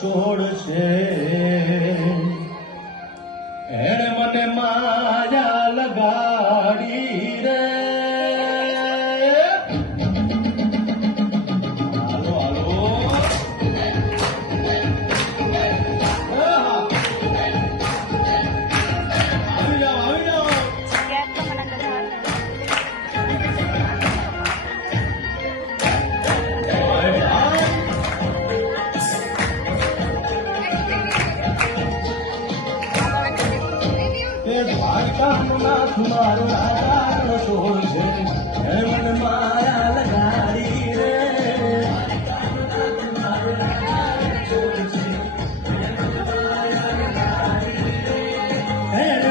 છોડશે એણે મને માયા લગાડી રે હાલો હાલો આવી જાઓ આવી જાઓ મારો રાજા છોડ છે મને માયા લગાડી રે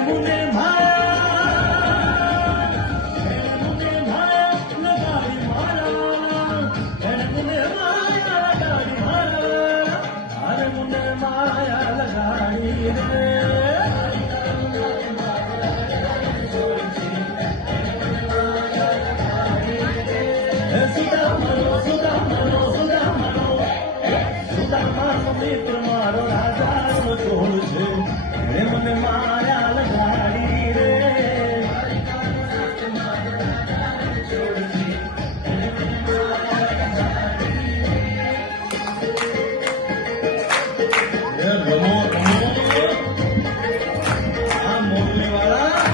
મને માયા લગાડી રે મિત્ર મારો રાજા છોડ છે મને માયા લગાડી રે રમો આ મોરલી વાળા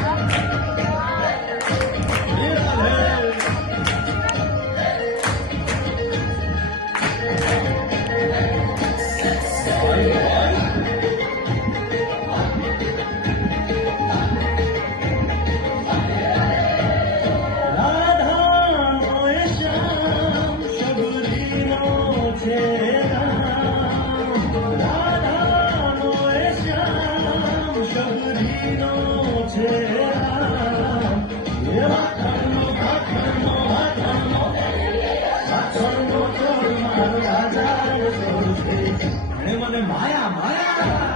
મને માયા માયા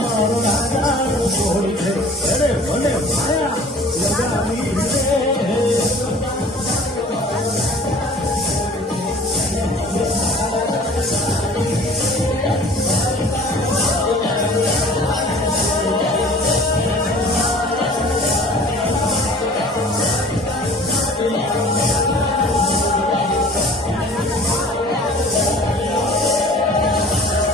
મારો રાજા છોડ છે અરે મને